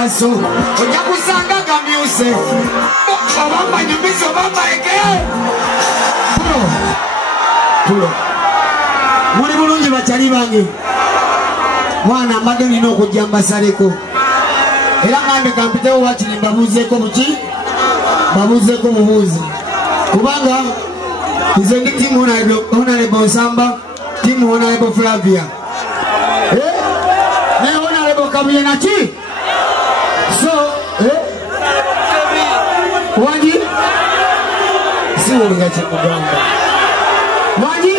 maaso ojja kusanga gamyuse obamba nyumizi obamba ege muli bulungi bakyali bange mwana mbadde nina okujja mbasaleko era ngambe kampitewo wakiri mbabuuzeeko buki mbabuuzeeko bubuuzi kubanga nze ndi timu Honorable Nsamba timu Honorable Flavia ne Honorable Kabuye naki so wangi siwuliga kyekugamba wangi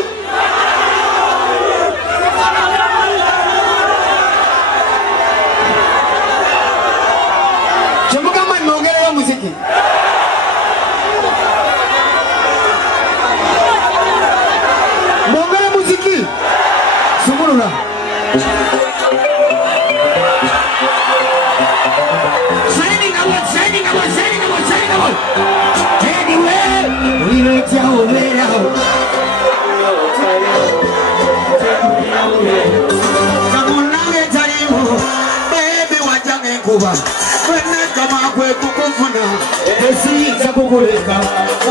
kyemugamba nongereyo muziki nongere muziki sumulula kukuleka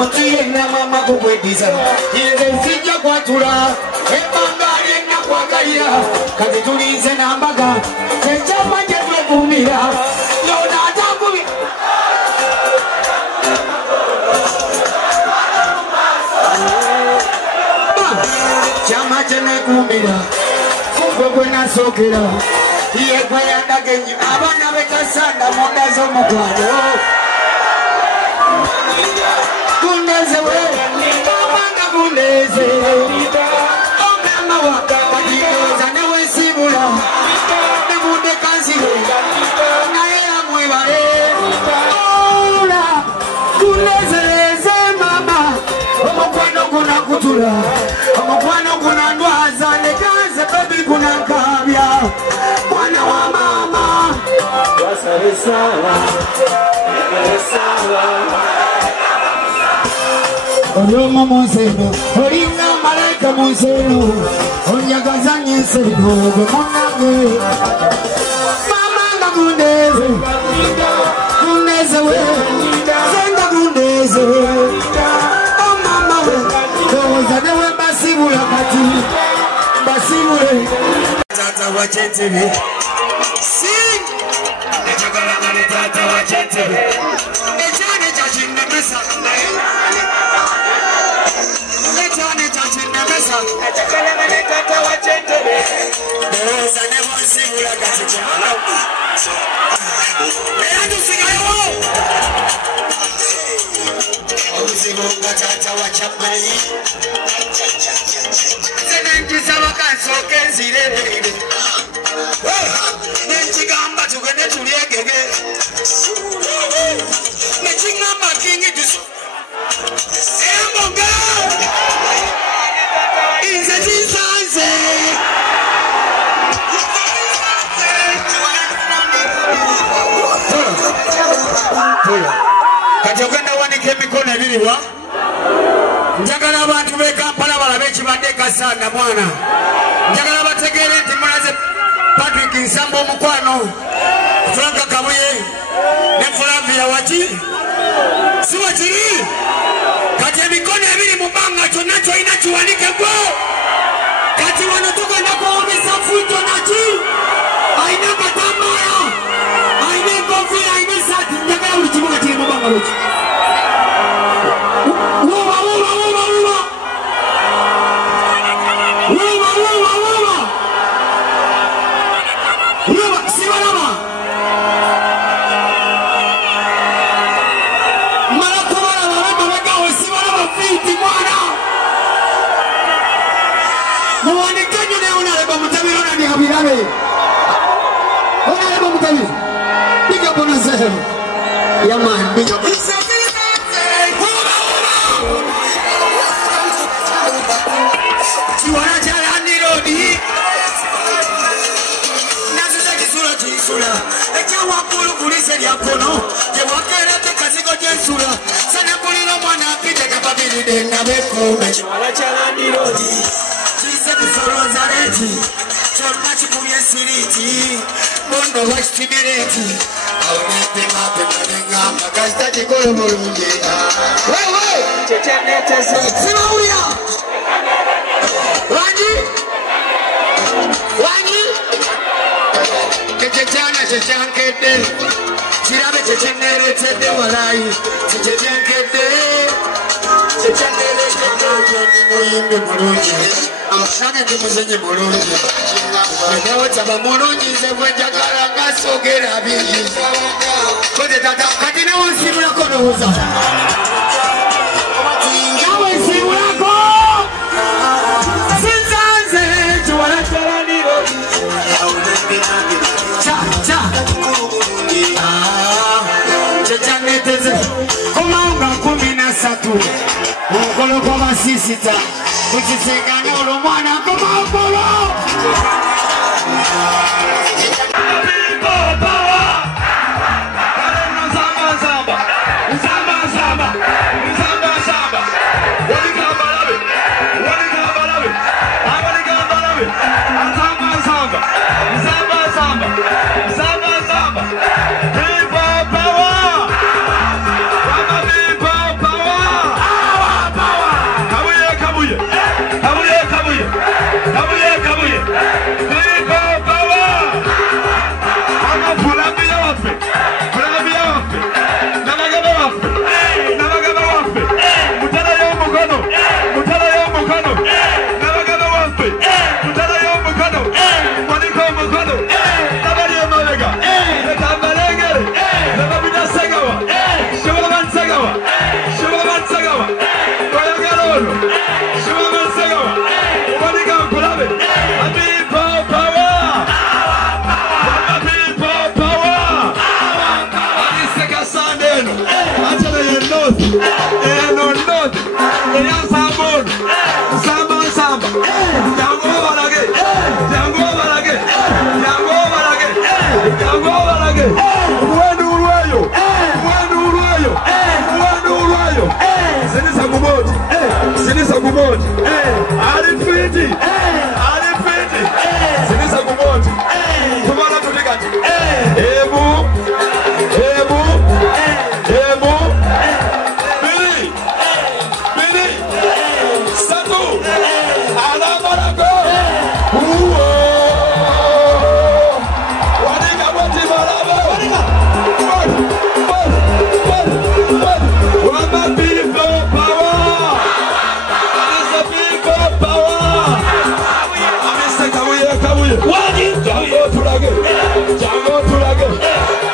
otiye na mama kukwediza ile sija kwatula ebangale na kwagalia kazi tulize na mbaga chama jetwe kumira yona atambubi chama chene kumira kugwe na sokera iye kwayanda genyi abana bekasanda mondazo mukwado Kundeze we, mama kundeze. Omama waka wajikoza newe sibula. Nemude kansiwe, na yela mwebare. Ola, kundeze mama. Omokwano kuna kutula, omokwano kuna ndwaza. Nekaze baby kuna kabya. Mwana wa mama. Wasare sawa, sawa. Olyomo monseno, olina malaika monseno, onyagaza nyenseno, gwe munange. Mama nga kundeze, kundeze we, senga kundeze. Oh mama we, toza newe basibula kati, basibule. Tata wachetebe, sing! Nechakala ngane tata wachetebe, echane chachinde mesa. Katogenda wanike mikono ebiriwa njagala abantu be Kampala balabe ekibadde Ekassanda mwana njagala bategeere nti mulaze Patrick Nsamba omukwano Franka Kabuye ne Flavia waki siwa kiri kati emikono ebiri mu bbanga kyonna kyolina kiwanike gwo kati wano tugenda kwogesa fujo naki ayina katambaala ayina enkofiira ayina esaati njagala buli kimu nga kiri mu bbanga lweki Yeah, man, big up.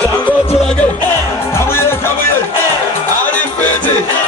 Jango tulage, kabuye, ali fiti.